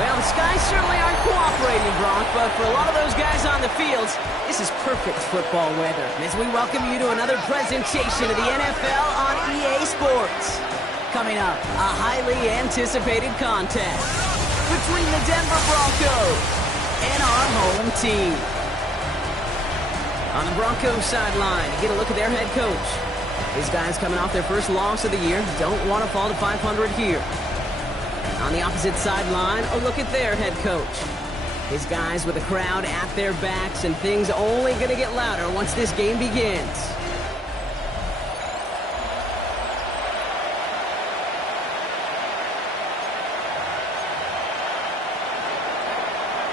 Well, the skies certainly aren't cooperating, Bronc, but for a lot of those guys on the fields, this is perfect football weather. As we welcome you to another presentation of the NFL on EA Sports. Coming up, a highly anticipated contest between the Denver Broncos and our home team. On the Broncos sideline, you get a look at their head coach. His guys coming off their first loss of the year don't want to fall to 500 here. On the opposite sideline, a look at their head coach. His guys with the crowd at their backs, and things only going to get louder once this game begins.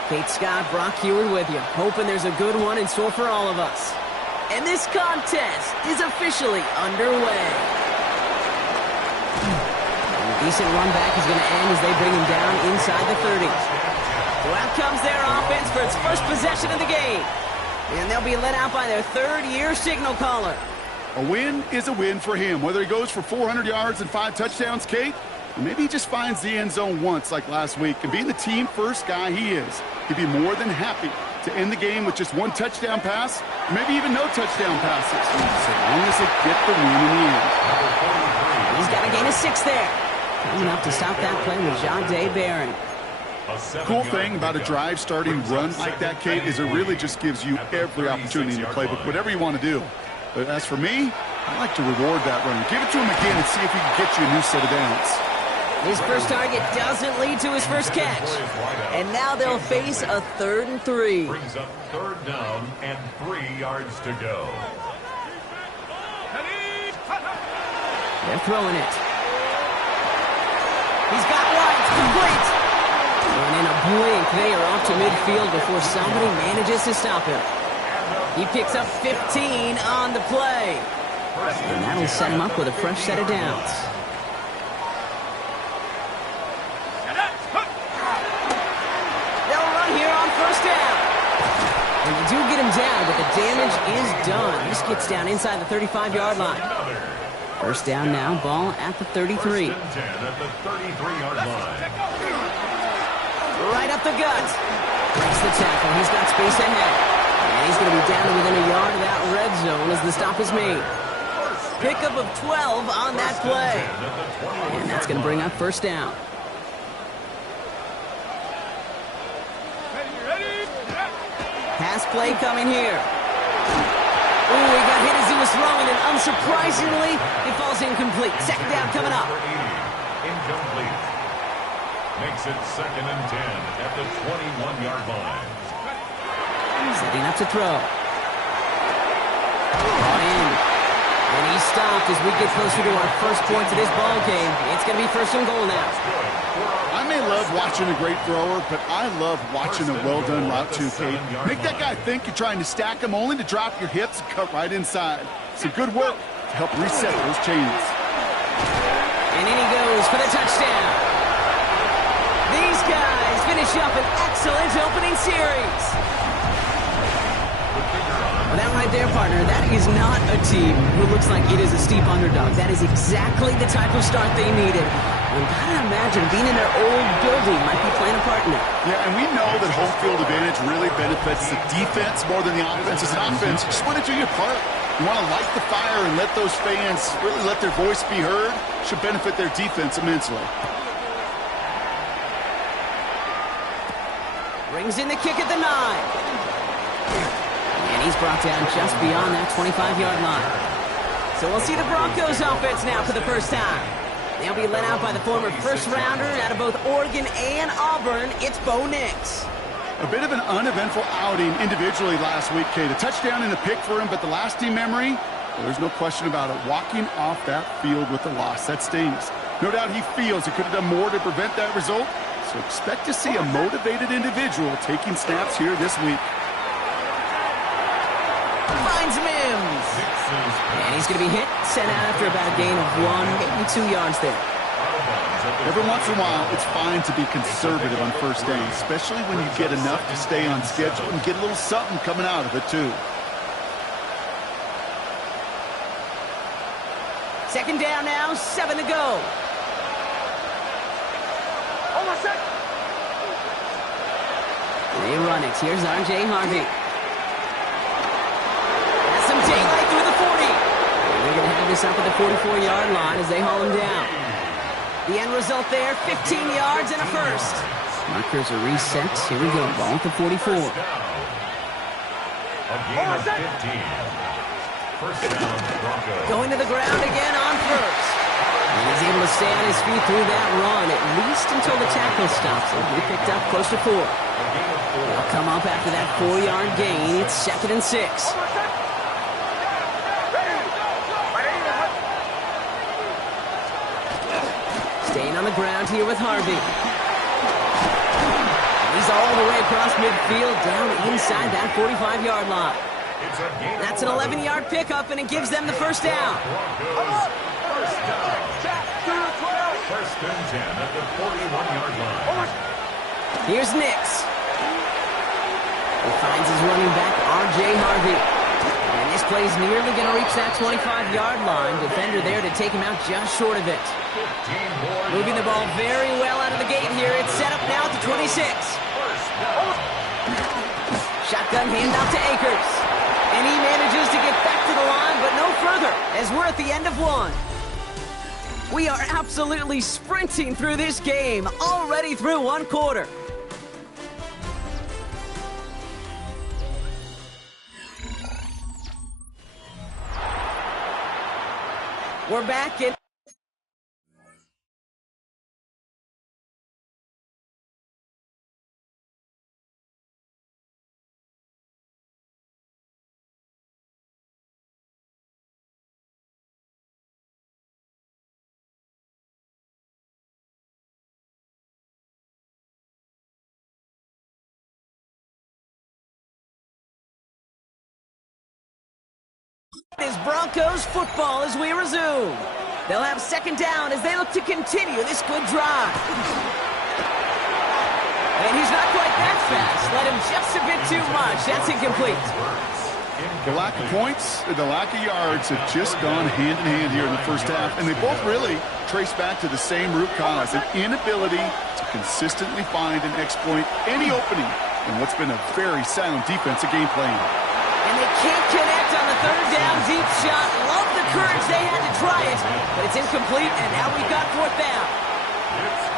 Kate Scott, Brock Heward with you, hoping there's a good one in store for all of us. And this contest is officially underway. Decent run back is going to end as they bring him down inside the 30. So out comes their offense for its first possession of the game. And they'll be let out by their third-year signal caller. A win is a win for him, whether he goes for 400 yards and 5 touchdowns, Kate, or maybe he just finds the end zone once like last week. And being the team-first guy he is, he'd be more than happy to end the game with just 1 touchdown pass, maybe even no touchdown passes, so long as they get the win in the end. He's got a gain of 6 there. Coming up to stop that play with Jahdae Barron. Cool thing about a drive starting run like that, Kate, is it really just gives you every opportunity in your playbook, whatever you want to do. But as for me, I like to reward that run. Give it to him again and see if he can get you a new set of downs. His first target doesn't lead to his first catch. And now they'll face a 3rd and 3. Brings up 3rd down and 3 yards to go. They're throwing it. He's got one. It's complete. And in a blink, they are off to midfield before somebody manages to stop him. He picks up 15 on the play. And that'll set him up with a fresh set of downs. They'll run here on 1st down. And you do get him down, but the damage is done. This gets down inside the 35-yard line. 1st down now, ball at the 33. 1st and 10 at the 33-yard line. Right up the gut. Breaks the tackle. He's got space ahead. And he's going to be down to within a yard of that red zone as the stop is made. Pickup of 12 on that play. And that's going to bring up 1st down. Pass play coming here. Ooh, he got hit as he was throwing, and unsurprisingly, it falls incomplete. 2nd down coming up. Incomplete. Makes it 2nd and 10 at the 21-yard line. Setting up to throw. Brought in. And he's stopped as we get closer to our first points of this ball game. It's going to be 1st and goal now. I may love watching a great thrower, but I love watching a well-done route too, Kate. Make that guy think you're trying to stack him only to drop your hips and cut right inside. Some good work to help reset those chains. And in he goes for the touchdown. These guys finish up an excellent opening series. Well, that right there, partner, that is not a team who looks like it is a steep underdog. That is exactly the type of start they needed. You gotta imagine being in their old building might be playing a part in it. Yeah, and we know that home field advantage really benefits the defense more than the offense. As an offense, you just want to do your part. You want to light the fire and let those fans really let their voice be heard. Should benefit their defense immensely. Brings in the kick at the 9. And he's brought down just beyond that 25-yard line. So we'll see the Broncos offense now for the first time. They'll be led out by the former first-rounder out of both Oregon and Auburn. It's Bo Nix. A bit of an uneventful outing individually last week, Kate. A touchdown and a pick for him, but the lasting memory, well, there's no question about it. Walking off that field with the loss, that stings. No doubt he feels he could have done more to prevent that result. So expect to see a motivated individual taking snaps here this week. Finds Mims. And he's He's going to be hit, sent out after about a gain of 1, maybe 2 yards there. Every once in a while, it's fine to be conservative on first down, especially when you get enough to stay on schedule and get a little something coming out of it, too. Second down now, 7 to go. They run it. Here's R.J. Harvey. Has some daylight through the 40. And they're going to have this up at the 44-yard line as they haul him down. The end result there, 15 yards and a first. Markers are reset. Here we go. Ball at the 44. A gain of 15. First down, Broncos. Going to the ground again on first. And he's able to stay on his feet through that run, at least until the tackle stops him. He picked up close to 4. They'll come up after that 4-yard gain. It's 2nd and 6. Staying on the ground here with Harvey. He's all the way across midfield, down inside that 45-yard line. That's an 11-yard pickup, and it gives them the first down. First and 10 at the 41-yard line. Here's Nix. He finds his running back, R.J. Harvey. And this play's nearly going to reach that 25-yard line. Defender there to take him out just short of it. Moving the ball very well out of the gate here. It's set up now at the 26. Shotgun handout to Akers. And he manages to get back to the line, but no further, as we're at the end of 1. We are absolutely sprinting through this game, already through 1 quarter. We're back in. Is Broncos football as we resume. They'll have second down as they look to continue this good drive. And he's not quite that fast. Let him just a bit too much. That's incomplete. The lack of points, the lack of yards have just gone hand in hand here in the first half, and they both really trace back to the same root cause, an inability to consistently find and exploit any opening in what's been a very sound defensive game plan. And they can't connect on the third down deep shot. Love the courage they had to try it, but it's incomplete, and now we've got 4th down.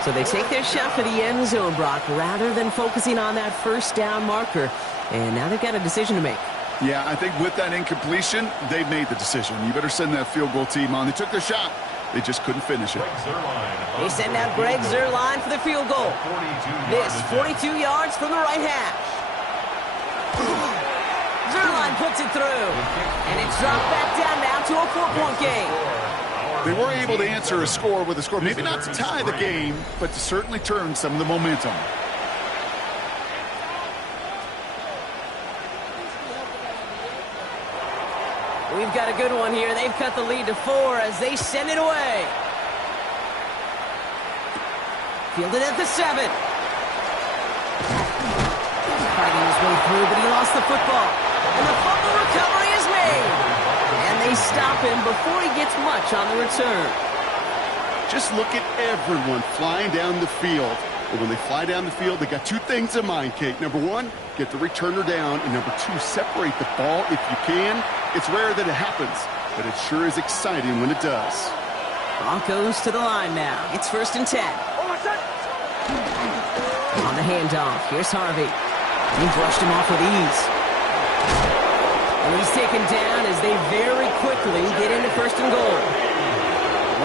So they take their shot for the end zone, Brock, rather than focusing on that first down marker. And now they've got a decision to make. Yeah, I think with that incompletion, they've made the decision. You better send that field goal team on. They took their shot. They just couldn't finish it. They send out Greg Zuerlein for the field goal. This 42 yards from the right hash. Zuerlein puts it through, and it's dropped back down now to a 4-point game. They were able to answer a score with a score, maybe not to tie the game, but to certainly turn some of the momentum. We've got a good one here. They've cut the lead to 4 as they send it away. Fielded at the 7. Fighting his way through, but he lost the football. And the fumble recovery is made. And they stop him before he gets much on the return. Just look at everyone flying down the field. And when they fly down the field, they got 2 things in mind, Kate. Number 1, get the returner down. And number 2, separate the ball if you can. It's rare that it happens, but it sure is exciting when it does. Broncos to the line now. It's 1st and 10. On the handoff, here's Harvey. He brushed him off with ease. And he's taken down as they very quickly get into 1st and goal.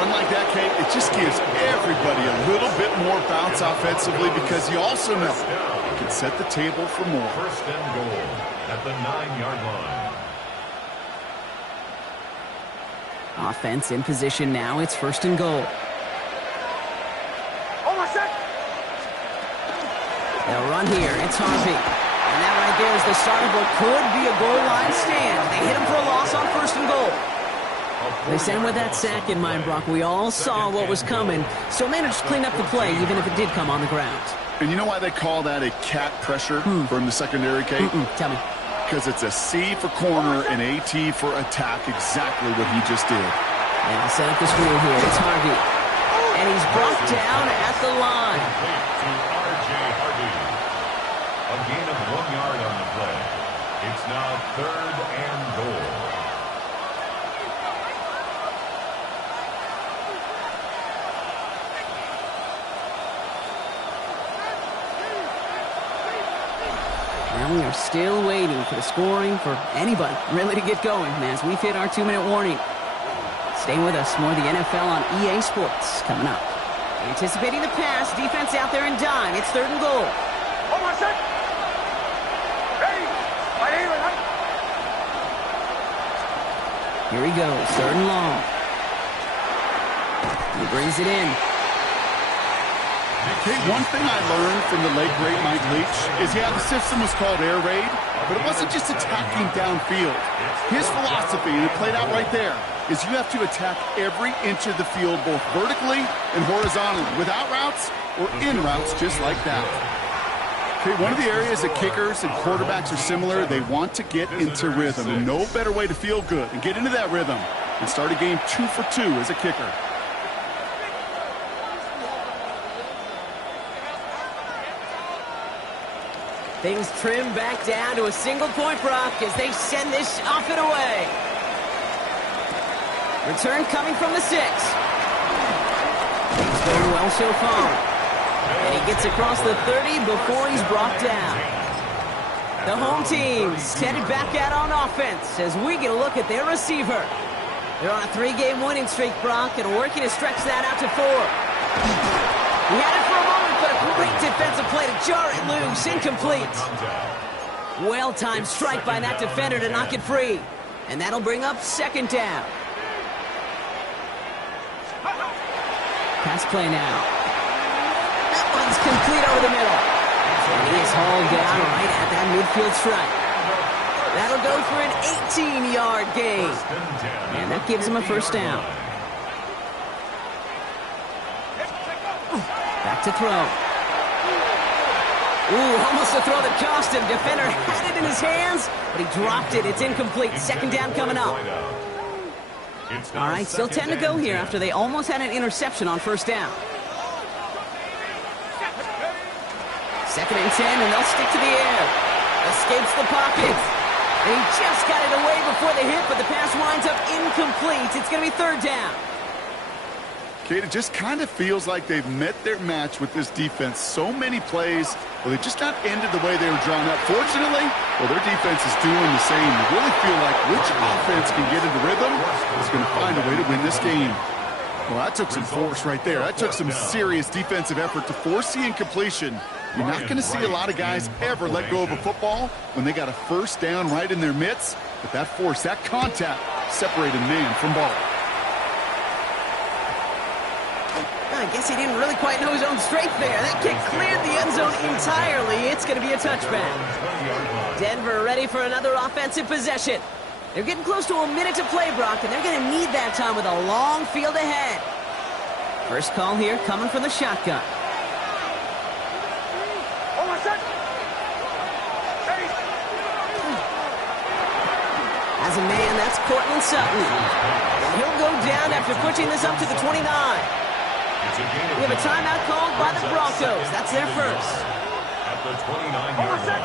Run like that, Kate, it just gives everybody a little bit more bounce offensively because you also know it can set the table for more. 1st and goal at the 9-yard line. Offense in position now. It's 1st and goal. They'll run here. It's Harvey. And that right there is the start of what could be a goal line stand. They hit him for a loss on 1st and goal. A They sent him with that sack in mind, Brock. We all saw what was coming. Still managed to clean up the play, even if it did come on the ground. And you know why they call that a cat pressure from the secondary, Kate? Tell me. Because it's a C for corner and a T for attack, exactly what he just did. And I'll set up the screen here. It's Harvey. And he's brought down at the line. To R.J. Harvey. A gain of 1 yard on the play. It's now 3rd and goal. And we are still waiting for the scoring for anybody really to get going as we've hit our 2-minute warning. Stay with us. More of the NFL on EA Sports coming up. Anticipating the pass. Defense out there in dime. It's 3rd and goal. Here he goes. 3rd and long. He brings it in. Hey, one thing I learned from the late, great Mike Leach is, yeah, the system was called air raid, but it wasn't just attacking downfield. His philosophy, and it played out right there, is you have to attack every inch of the field, both vertically and horizontally, without routes or in routes, just like that. Okay, one of the areas that kickers and quarterbacks are similar, they want to get into rhythm, and no better way to feel good and get into that rhythm and start a game 2 for 2 as a kicker. Things trim back down to a single-point Brock as they send this off and away. Return coming from the 6. Things going well so far. And he gets across the 30 before he's brought down. The home team's headed back out on offense as we get a look at their receiver. They're on a 3-game winning streak, Brock, and working to stretch that out to 4. He had it for a moment, but a great defensive play to jar it loose. Incomplete. Well-timed strike by that defender to knock it free. And that'll bring up 2nd down. Pass play now. That one's complete over the middle. And he is hauled down right at that midfield stripe. That'll go for an 18-yard gain. And that gives him a 1st down. Back to throw. Ooh, almost a throw that cost him. Defender had it in his hands, but he dropped it. It's incomplete. 2nd down coming up. All right, still 10 to go here after they almost had an interception on 1st down. 2nd and 10, and they'll stick to the air. Escapes the pocket. And he just got it away before the hit, but the pass winds up incomplete. It's going to be 3rd down. Kate, it just kind of feels like they've met their match with this defense. So many plays, well, they just not ended the way they were drawn up. Fortunately, well, their defense is doing the same. You really feel like which offense can get into rhythm is going to find a way to win this game. Well, that took some force right there. That took some serious defensive effort to force the incompletion. You're not going to see a lot of guys ever let go of a football when they got a 1st down right in their midst. But that force, that contact, separated man from ball. I guess he didn't really quite know his own strength there. That kick cleared the end zone entirely. It's going to be a touchback. Denver ready for another offensive possession. They're getting close to a minute to play, Brock, and they're going to need that time with a long field ahead. First call here coming from the shotgun. As a man, that's Cortland Sutton. And he'll go down after pushing this up to the 29. We have a timeout called by the Broncos. That's their 1st. At the 29-yard line.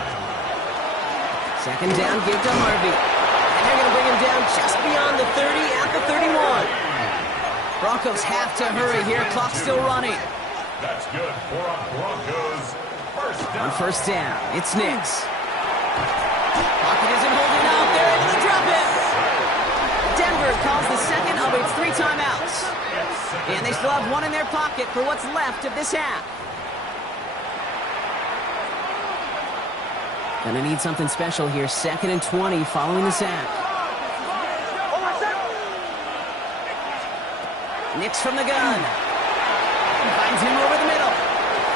2nd down, give to Harvey. And they're going to bring him down just beyond the 30 at the 31. Broncos have to hurry here. Clock's still running. That's good for a Broncos 1st down. On 1st down, it's Nix. Pocket isn't holding out. They're able to drop it. Denver calls the 2nd of its 3 timeouts. And they still have 1 in their pocket for what's left of this half. Gonna need something special here. 2nd and 20 following the sack. Nix from the gun. Finds him over the middle.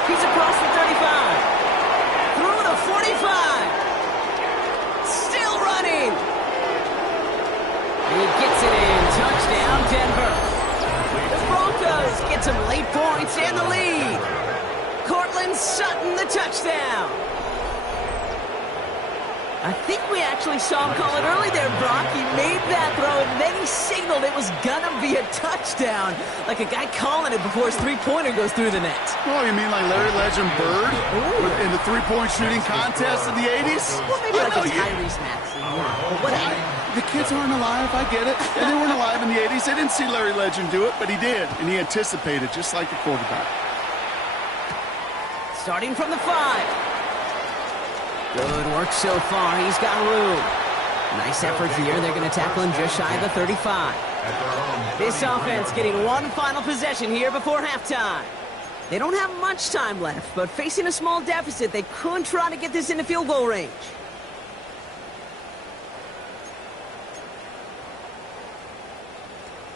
He's across the 35. Through the 45. Still running. And he gets it in. Touchdown. come Denver. The Broncos get some late points and the lead. Cortland Sutton, the touchdown. I think we actually saw him call it early there, Brock. He made that throw, and then he signaled it was going to be a touchdown. Like a guy calling it before his three-pointer goes through the net. Oh, you mean like Larry Legend Bird in the three-point shooting contest in the 80s? Well, maybe like a Tyrese Maxey. Whatever. The kids aren't alive, I get it. And they weren't alive in the 80s. They didn't see Larry Legend do it, but he did. And he anticipated, just like the quarterback. Starting from the 5. Good work so far. He's got room. Nice effort here. They're going to tackle him just shy of the 35. This offense getting one final possession here before halftime. They don't have much time left, but facing a small deficit, they could try to get this into field goal range.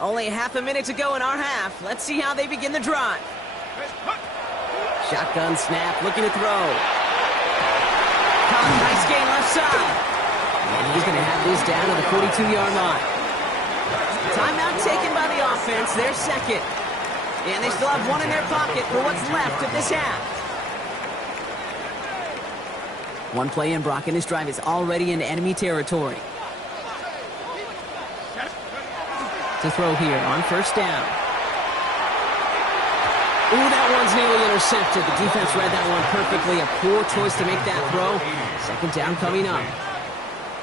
Only half a minute to go in our half. Let's see how they begin the drive. Shotgun snap, looking to throw. Nice gain left side. And he's going to have this down to the 42-yard line. Timeout taken by the offense, their second. And they still have one in their pocket for what's left of this half. One play in, Brock, and his drive is already in enemy territory. To throw here on first down. Ooh, that one's nearly intercepted. The defense read that one perfectly. A poor choice to make that throw. Second down coming up.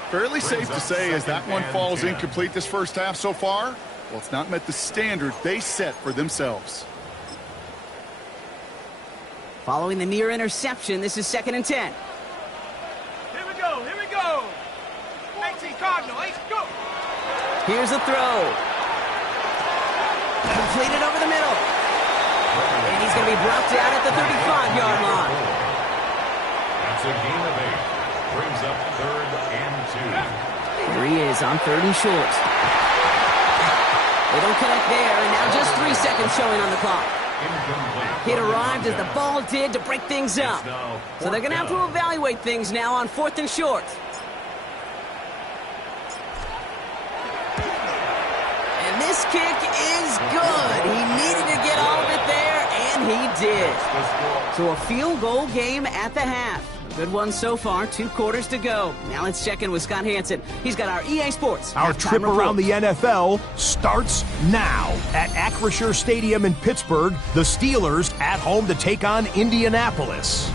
Fairly safe to say as that one falls incomplete this first half so far, well, it's not met the standard they set for themselves. Following the near interception, this is 2nd and 10. Here we go, here we go. 19 Cardinal, let's go. Here's the throw. Completed over the middle. And he's going to be brought down at the 35-yard line. That's a gain of 8. Brings up 3rd and 2. Here he is on 3rd and short. They don't connect there, and now just 3 seconds showing on the clock. Hit arrived as the ball did to break things up. So they're going to have to evaluate things now on 4th and short. And this kick is good. He needed to get all of it there, and he did. So a field goal game at the half. A good one so far, 2 quarters to go. Now let's check in with Scott Hansen. He's got our EA Sports. Our trip around the NFL starts now. At Acrisure Stadium in Pittsburgh, the Steelers at home to take on Indianapolis.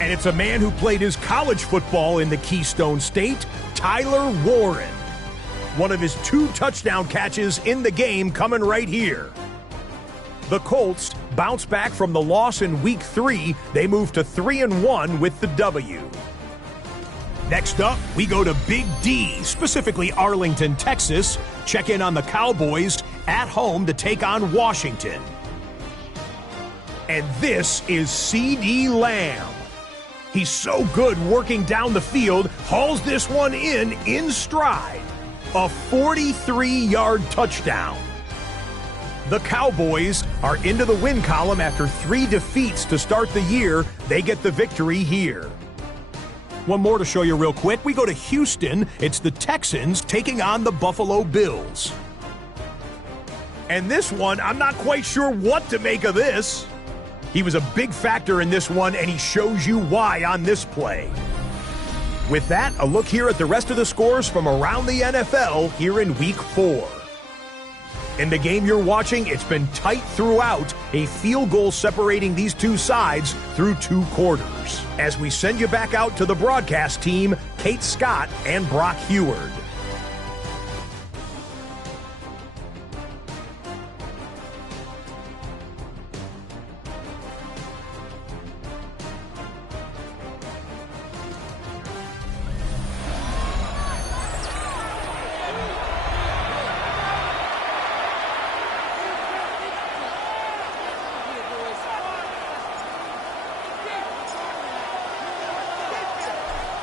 And it's a man who played his college football in the Keystone State, Tyler Warren. One of his 2 touchdown catches in the game coming right here. The Colts bounce back from the loss in Week 3. They move to 3-1 with the W. Next up, we go to Big D, specifically Arlington, Texas. Check in on the Cowboys at home to take on Washington. And this is C.D. Lamb. He's so good working down the field, hauls this one in stride. A 43-yard touchdown. The Cowboys are into the win column after 3 defeats to start the year. They get the victory here. One more to show you real quick. We go to Houston. It's the Texans taking on the Buffalo Bills. And this one, I'm not quite sure what to make of this. He was a big factor in this one, and he shows you why on this play. With that, a look here at the rest of the scores from around the NFL here in Week 4. In the game you're watching, it's been tight throughout, a field goal separating these 2 sides through 2 quarters. As we send you back out to the broadcast team, Kate Scott and Brock Heward.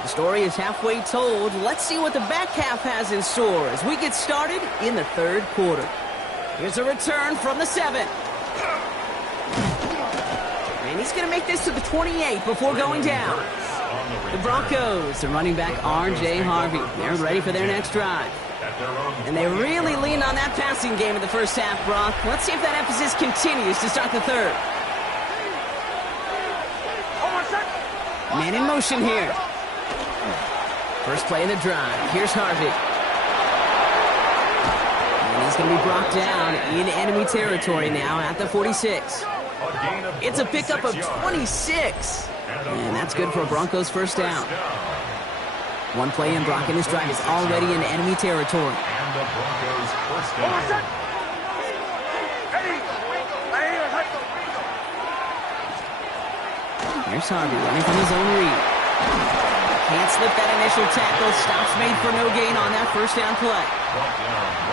The story is halfway told. Let's see what the back half has in store as we get started in the 3rd quarter. Here's a return from the 7. And he's going to make this to the 28 before going down. The Broncos, the running back R.J. Harvey. They're ready for their next drive. at their own. And they really leaned on that passing game in the first half, Brock. Let's see if that emphasis continues to start the third. Man in motion here. First play of the drive. Here's Harvey. And he's going to be brought down in enemy territory now at the 46. It's a pickup of 26. And that's good for a Broncos first down. One play in, Brock, and his drive is already in enemy territory. And the Broncos first down. Here's Harvey running from his own read. Can't slip that initial tackle. Stops made for no gain on that first down play.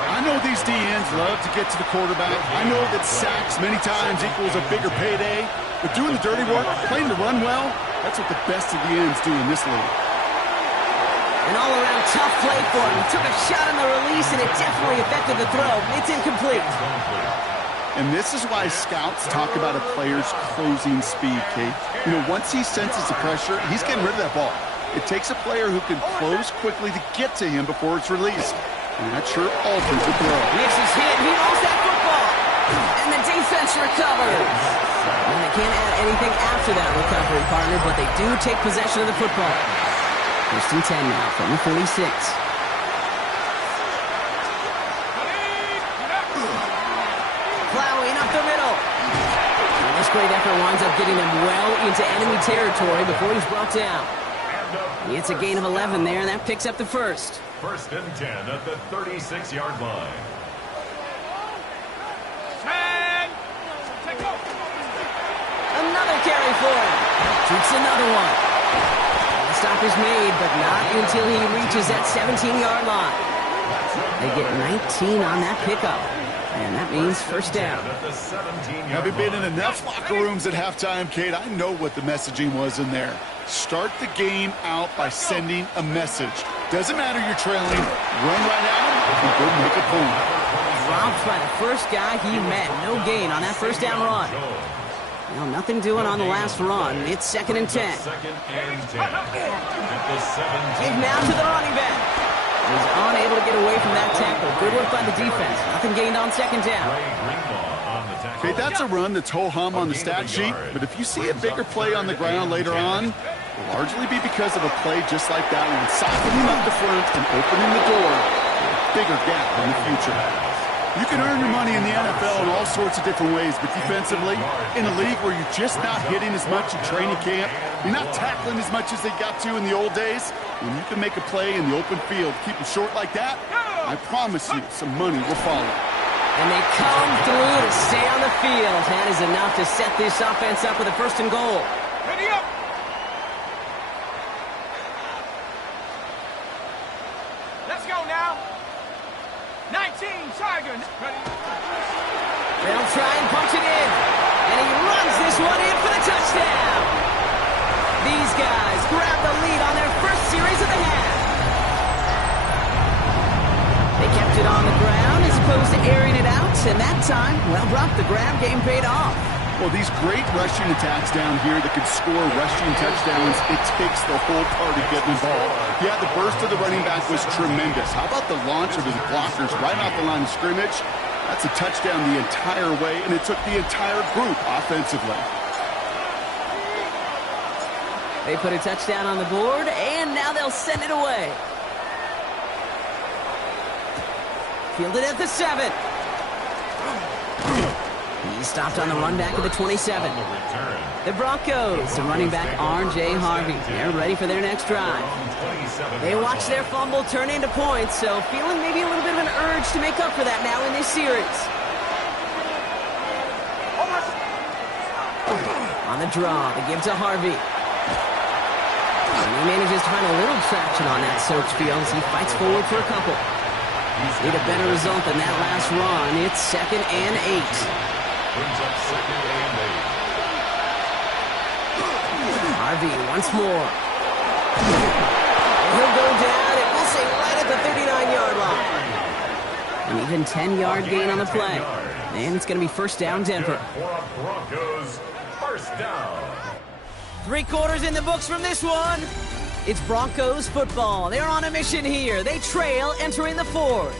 I know these DNs love to get to the quarterback. I know that sacks many times equals a bigger payday. But doing the dirty work, playing the run well, that's what the best of the ends do in this league. An all-around tough play for him. He took a shot on the release, and it definitely affected the throw. It's incomplete. And this is why scouts talk about a player's closing speed, Kate. You know, once he senses the pressure, he's getting rid of that ball. It takes a player who can close quickly to get to him before it's released. And that sure alters the throw. Misses hit. He lost that football. And the defense recovers. And they can't add anything after that recovery, partner, but they do take possession of the football. First and 10 now from the 46. Plowing up the middle. And this great effort winds up getting him well into enemy territory before he's brought down. It's a gain of 11 there, and that picks up the first. First and 10 at the 36-yard line. Another carry for him. Shoots another one. The stop is made, but not until he reaches that 17-yard line. They get 19 on that pickup. And that means first down. Having been in enough locker rooms at halftime, Kate, I know what the messaging was in there. Start the game out by sending a message. Doesn't matter you're trailing, run right at him and go make a point. Dropped by the first guy he met. No gain on that first down run. Well, nothing doing on the last run. It's second and 10. Second and 10 at the 17. Give now to the running back. He's unable to get away from that tackle. Good work by the defense. Nothing gained on second down. Okay, that's a run that's ho-hum on the stat sheet, but if you see a bigger play on the ground later on, it'll largely be because of a play just like that one, softening up the front and opening the door for a bigger gap in the future. You can earn your money in the NFL in all sorts of different ways, but defensively, in a league where you're just not hitting as much in training camp, you're not tackling as much as they got to in the old days, when you can make a play in the open field, keep them short like that, I promise you some money will follow. And they come through to stay on the field. That is enough to set this offense up with a first and goal. Ready up. Let's go now. 19, Tiger. Ready. They'll try and punch it in. And he runs this one in for the touchdown. These guys grab the lead on their first series of the half. They kept it on the ground as opposed to airing it out. And that time, well, Brock, the grab game paid off. Well, these great rushing attacks down here that can score rushing touchdowns, it takes the whole party getting involved. Yeah, the burst of the running back was tremendous. How about the launch of his blockers right off the line of scrimmage? That's a touchdown the entire way, and it took the entire group offensively. They put a touchdown on the board, and now they'll send it away. Fielded at the 7. He stopped on the run back at the 27. The Broncos, the running back R.J. Harvey. They're ready for their next drive. They watch their fumble turn into points, so feeling maybe a little bit of an urge to make up for that now in this series. On the draw, they give to Harvey. And he manages to find a little traction on that soaked field as he fights forward for a couple. Need a better result than that last run. It's second and 8. Brings up second and 8. Harvey once more. He'll go down, and we'll say right at the 39-yard line. An even 10-yard gain on the play. And it's going to be first down, Denver. For Broncos, first down. 3 quarters in the books from this one. It's Broncos football. They're on a mission here. They trail entering the fourth.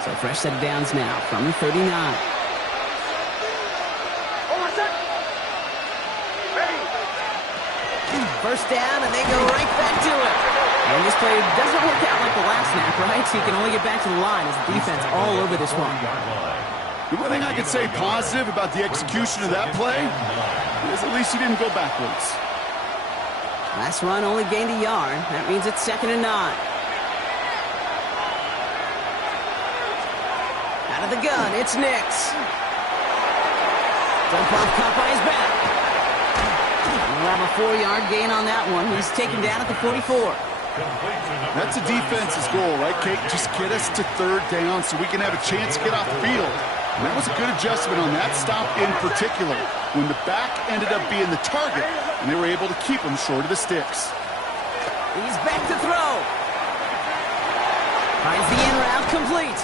So fresh set of downs now from the 39. First down, and they go right back to it. And this play doesn't work out like the last snap, right? So you can only get back to the line as the defense all over this one. The one thing I could say positive about the execution of that play is at least he didn't go backwards. Last run only gained a yard. That means it's 2nd and 9. Out of the gun, it's Nix. Dump off caught by his back. We'll have a 4-yard gain on that one. He's taken down at the 44. That's a defense's goal, right, Kate? Just get us to 3rd down so we can have a chance to get off the field. And that was a good adjustment on that stop in particular, when the back ended up being the target, and they were able to keep him short of the sticks. He's back to throw. Finds the in route complete.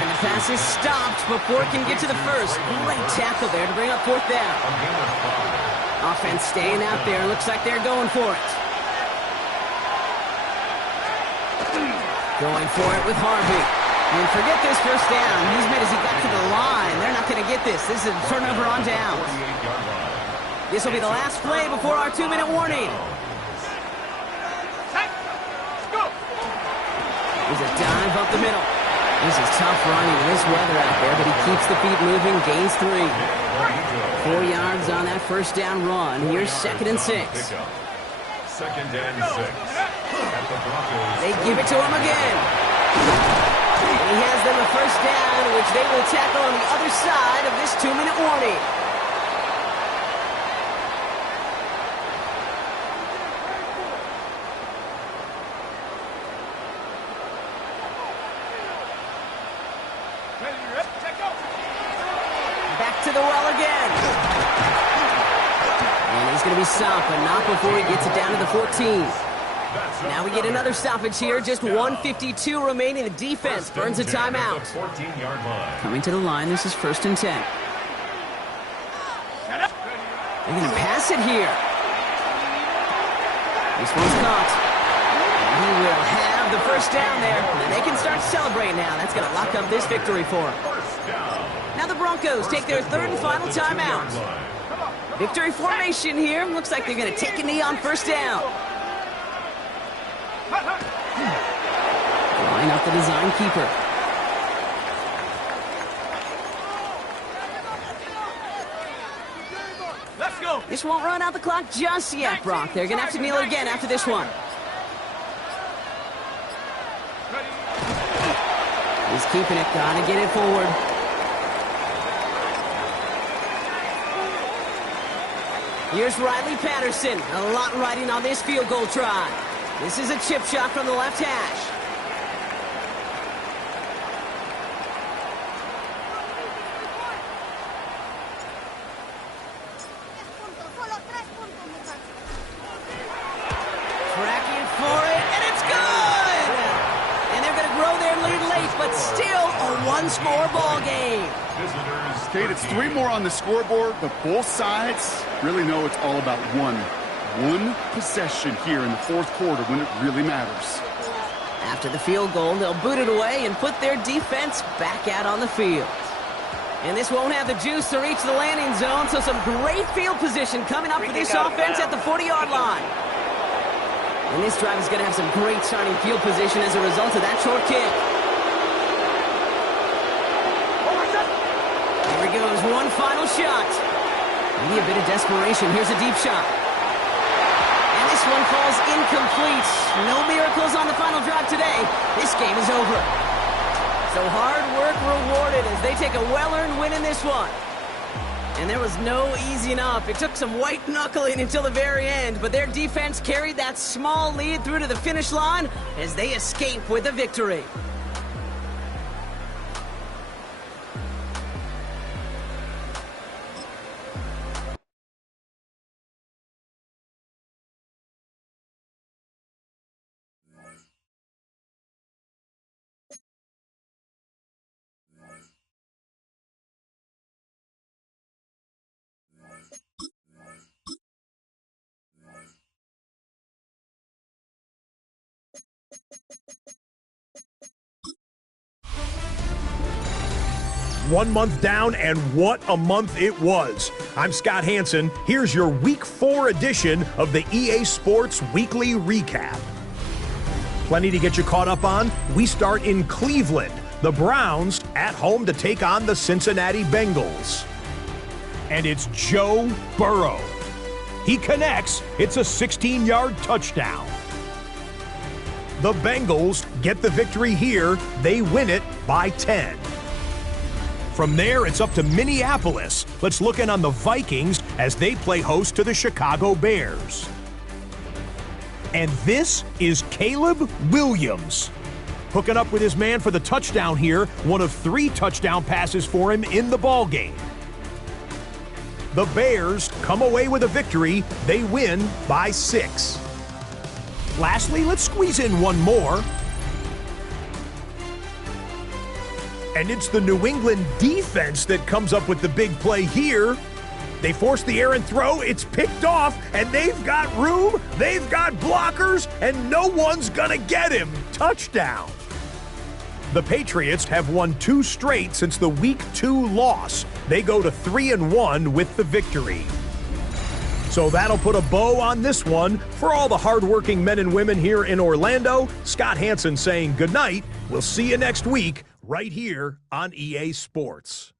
And the pass is stopped before it can get to the first. Great tackle there to bring up 4th down. Offense staying out there. Looks like they're going for it. Going for it with Harvey. And forget this first down. He's made as he got to the line. They're not going to get this. This is a turnover on downs. This will be the last play before our 2-minute warning. There's a dive up the middle. This is tough running in this weather out there, but he keeps the feet moving, gains 3. 4 yards on that first down run. Here's 2nd and 6. 2nd and 6. At the Broncos. They give it to him again. And he has them a first down, which they will tackle on the other side of this 2-minute warning. Back to the well again. And he's going to be stopped, but not before he gets it down to the 14. Now we get another stoppage here. Just 1:52 remaining. The defense burns a timeout. Coming to the line, this is 1st and 10. They're going to pass it here. This one's caught. And he will have the first down there. And they can start celebrating now. That's going to lock up this victory for them. Now the Broncos take their 3rd and final timeout. Victory formation here. Looks like they're going to take a knee on first down. Line up the design keeper. Let's go. This won't run out the clock just yet, Brock. They're going to have to kneel again after this one. He's keeping it. Gotta get it forward. Here's Riley Patterson. A lot riding on this field goal try. This is a chip shot from the left hash. Tracking for it, and it's good! And they're going to grow their lead late, but still a 1-score ball game. Kate, it's 3 more on the scoreboard, but both sides really know it's all about one possession here in the 4th quarter when it really matters. After the field goal, they'll boot it away and put their defense back out on the field. And this won't have the juice to reach the landing zone, so some great field position coming up for this offense at the 40-yard line. And this drive is going to have some great starting field position as a result of that short kick. Here he goes, one final shot. Maybe a bit of desperation. Here's a deep shot. And this one falls incomplete. No miracles on the final drive today. This game is over. So hard work rewarded as they take a well-earned win in this one. And there was no easing up. It took some white knuckling until the very end, but their defense carried that small lead through to the finish line as they escape with a victory. 1 month down, and what a month it was. I'm Scott Hansen. Here's your Week 4 edition of the EA Sports Weekly Recap. Plenty to get you caught up on. We start in Cleveland. The Browns at home to take on the Cincinnati Bengals. And it's Joe Burrow. He connects. It's a 16-yard touchdown. The Bengals get the victory here. They win it by 10. From there, it's up to Minneapolis. Let's look in on the Vikings as they play host to the Chicago Bears. And this is Caleb Williams. Hooking up with his man for the touchdown here, one of 3 touchdown passes for him in the ballgame. The Bears come away with a victory. They win by 6. Lastly, let's squeeze in one more. And it's the New England defense that comes up with the big play here. They force the errant throw, it's picked off, and they've got room, they've got blockers, and no one's gonna get him. Touchdown. The Patriots have won 2 straight since the Week 2 loss. They go to 3-1 with the victory. So that'll put a bow on this one. For all the hardworking men and women here in Orlando, Scott Hansen saying goodnight. We'll see you next week right here on EA Sports.